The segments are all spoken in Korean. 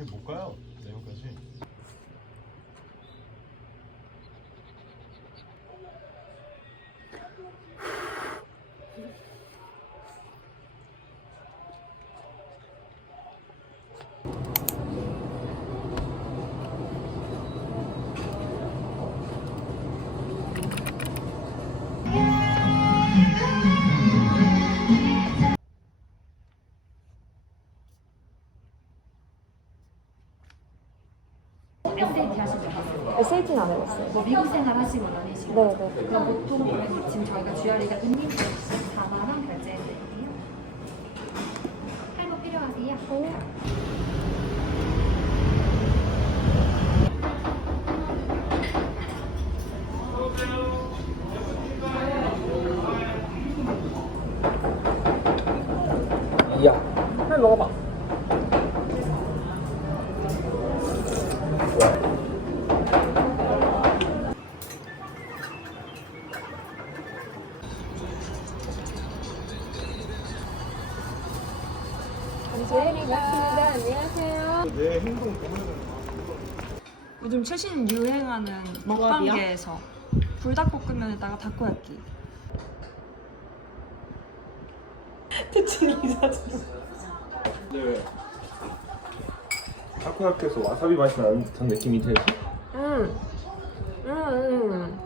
어차피 못 가요? 내일까지 안 해봤어요. 뭐 미국 생활 하시고 다니시고 네 네. 그럼 보통 지금 저희가 GRE가 은님 4만 원 결제해드릴게요. 할부 필요하세요? 야, 내 행동 보면 요즘 최신 유행하는 먹방계에서 불닭볶음면에다가 다코야끼. 네. 타코야키에서 와사비 맛이 나는 듯한 느낌이 들지? 음. 음.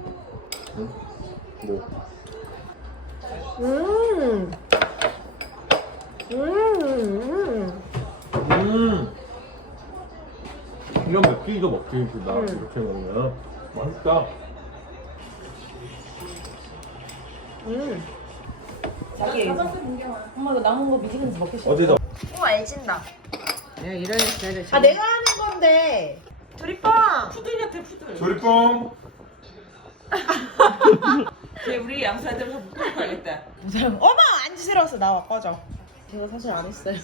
뭐? 음. 음. 음. 이런 맵기도 먹기 힘들다. 음. 이렇게 먹으면 맛있다. 음. 엄마 이거 남은 거 미지근해서 먹기 싫어. 어디서? 오 알진다. 아 내가 하는 건데. 두리빵. 푸들 같아 푸들. 조리뽕. 쟤 우리 양수한테 묶고 가야겠다. 어머 안 지스러웠어 나와 꺼져. 제가 사실 안 했어요.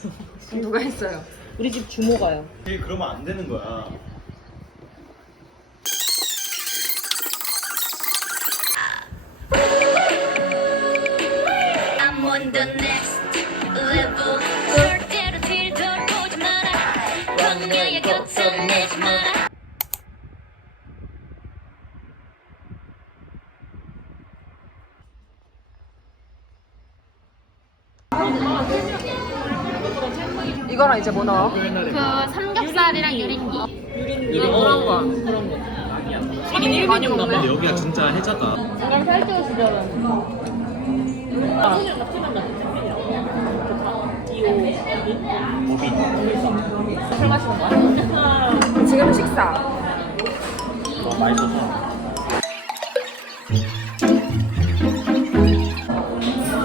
누가 했어요? 우리 집 주모가요. 이게 그러면 안 되는 거야 I'm on the next level 절대로 뒤를 돌아보지 마라 광야의 곁을 내지 마라 이거랑 이제 뭐 넣어? 그 삼겹살이랑 유린기 이거 그런 거. 이게 일반용 먹네. 여기가 진짜 해자다. 그냥. 아술 마시는 거야? 지금 식사. 어, 맛있어서.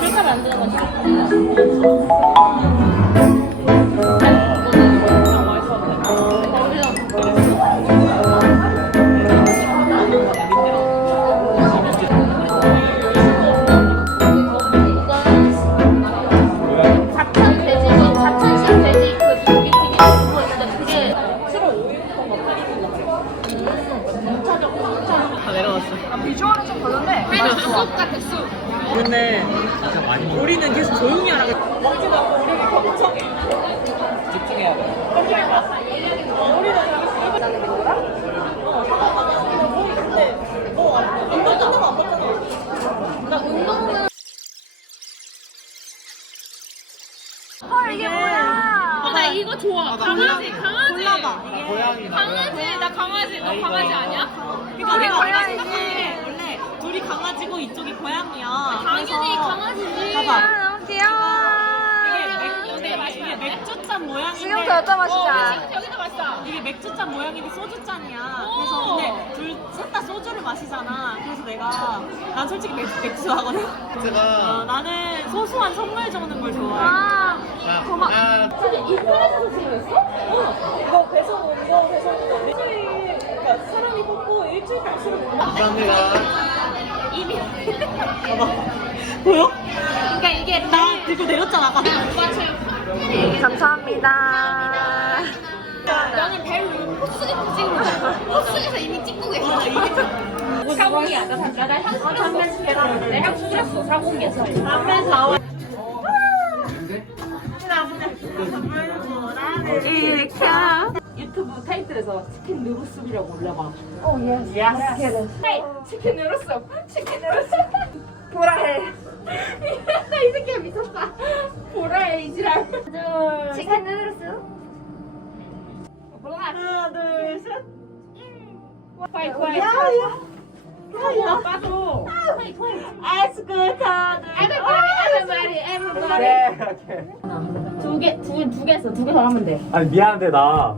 술값 안 드는 건싫 우리는 계속 조용히 하라고. 먹지도 않고 우리 엄청 집중해야 돼. 헐 이게 뭐야? 어, 나 이거 좋아. 강아지 강아지. 골라봐 강아지 나 강아지. 너 강아지 아니야? 이거 우리. 원래 원래 둘이 강아지고 이쪽이 고양이야. 봐봐. 아, 너무 귀여워. 이게 맥, 이게 맥주잔 모양인데 지금부터 어떤 맛이지? 여기서 맛있어 이게 맥주잔 모양인데 소주잔이야. 그래서 근데 둘셋다 소주를 마시잖아. 그래서 내가 난 솔직히 맥주, 맥주 좋아하거든. 제가 어, 나는 소소한 선물 주는 걸 좋아해. 아, 고마. 아, 이거 배송 온 거, 배송 온 거. 일주일, 그러니까 사람이 뽑고 일주일 술을 먹는 감사합니다. 이미. 봐봐. 보여? 이게 나 들고 내렸잖아, 아까. 감사합니다. 나는 배로 헛수에서 찍는 거야. 헛수에서 이미 찍고 계셔. 사공이야. 나 잠깐 나 향수 담배 내가 향수 뿌렸어. 사공이에서. 사와. 이렇게. 유튜브 타이틀에서 치킨 누르스이라고 올려봐. 오, 예. 야, 헤이, 치킨 누르스. 치킨 누르스. 보라해. 이 새끼 미쳤다. 보라해 이 지랄. 치킨 누르스. 하나, 둘, 셋. 파이 파이. 야, 빠져. 에스쿠타드. 에브리바디 에브리바디 에브리바디. 두개두두 개 했어. 두개더 하면 돼. 아니 미안한데 나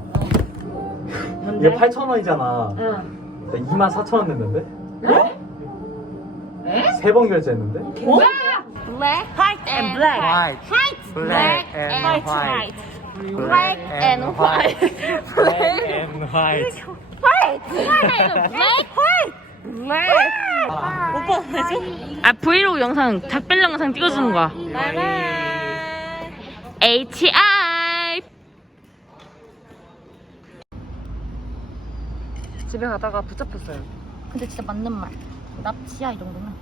이거 8천 원이잖아. 응. 나 2만 4천 원 냈는데? 세 번 결제했는데? Black and black White Black and white Black and white Black and white. White Black white Black 오빠 해줘? 아 브이로그 영상 작별 영상 찍어주는 거야. HI 집에 가다가 붙잡혔어요. 근데 진짜 맞는 말 납치야 이 정도면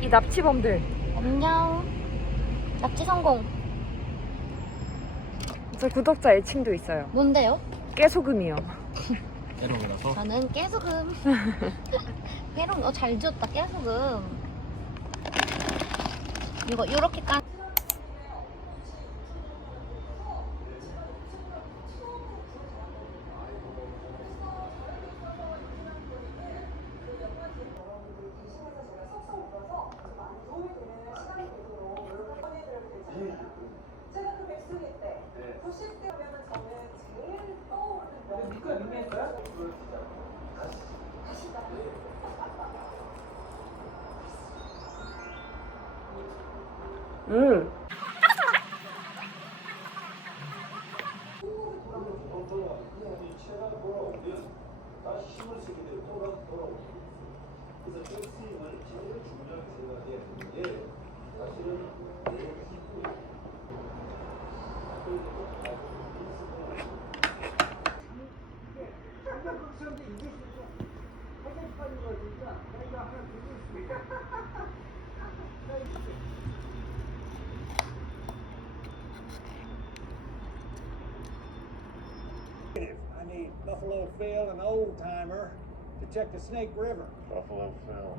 이 납치범들. 안녕 납치 성공 저 구독자 애칭도 있어요. 뭔데요? 깨소금이요. 때려올라서. 저는 깨소금 깨롱 어잘 지었다 깨소금 이거 요렇게 깐 I Buffalo Phil, an old timer, to check the Snake River. Buffalo Phil.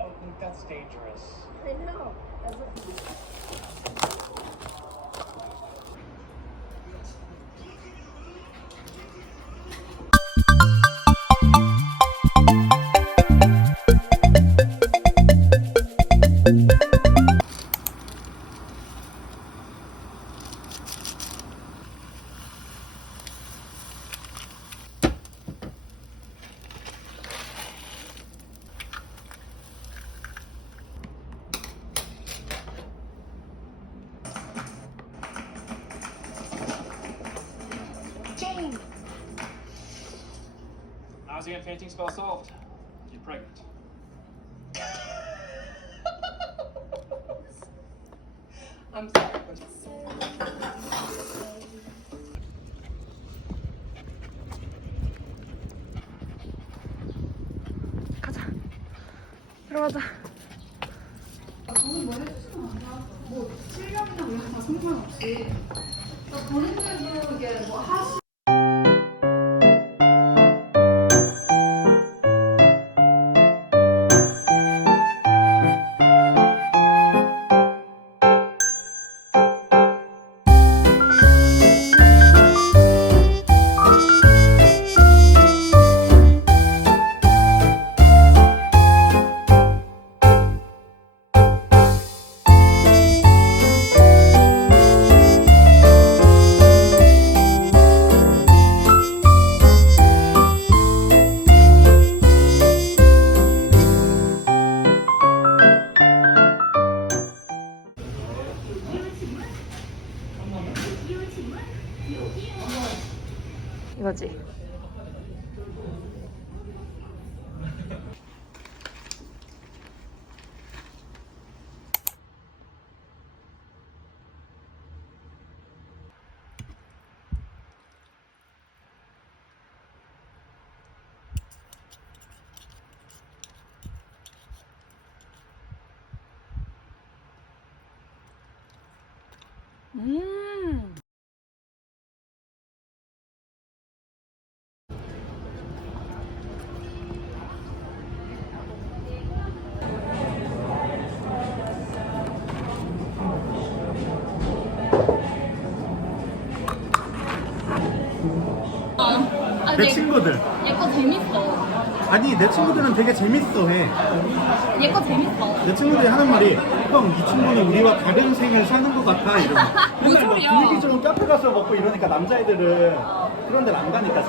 Oh, that's dangerous. Once again, fainting spell solved. You're pregnant. I'm sorry. 가자. 들어가자. 저는 뭐 해주시면 안 나와서 뭐 실력이나 이런 거다 상관없이 저 본인들도 이게 뭐 하시 이거지. 음. 내 친구들. 얘 거 재밌어. 아니 내 친구들은 되게 재밌어해. 얘 거 재밌어. 내 친구들이 하는 말이 형 이 친구는 우리와 다른 생을 사는 것 같아 이러면 맨날 막 소리야? 분위기 좋은 카페 가서 먹고 이러니까 남자애들은 그런 데를 안 가니까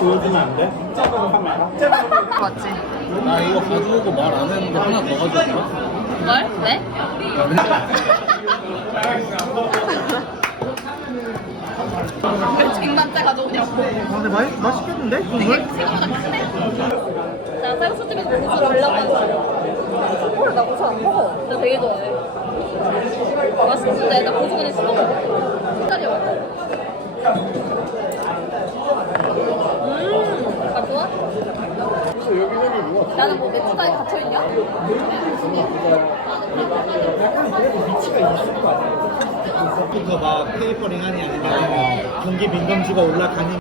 보여주면 안 돼? 하면 맞지? 나 이거 가져오고 말 안 했는데 하나 더 가져올까? 뭘? 왜? 왜 쟁반째 가져오냐고. 아 근데 맛, 맛있겠는데? 국물? 나 쌀국수 집에서 고수를 하려고 했어. 헐, 나 고수 안 먹어. 나 되게 좋아해. 맛있는데 나 고수 그냥 씹어 먹어. 기다려. 음, 아 좋아? 나는 뭐 맥주가에 갇혀 있냐? 그거 막 테이퍼링 아니면 경기 민감주가 올라가니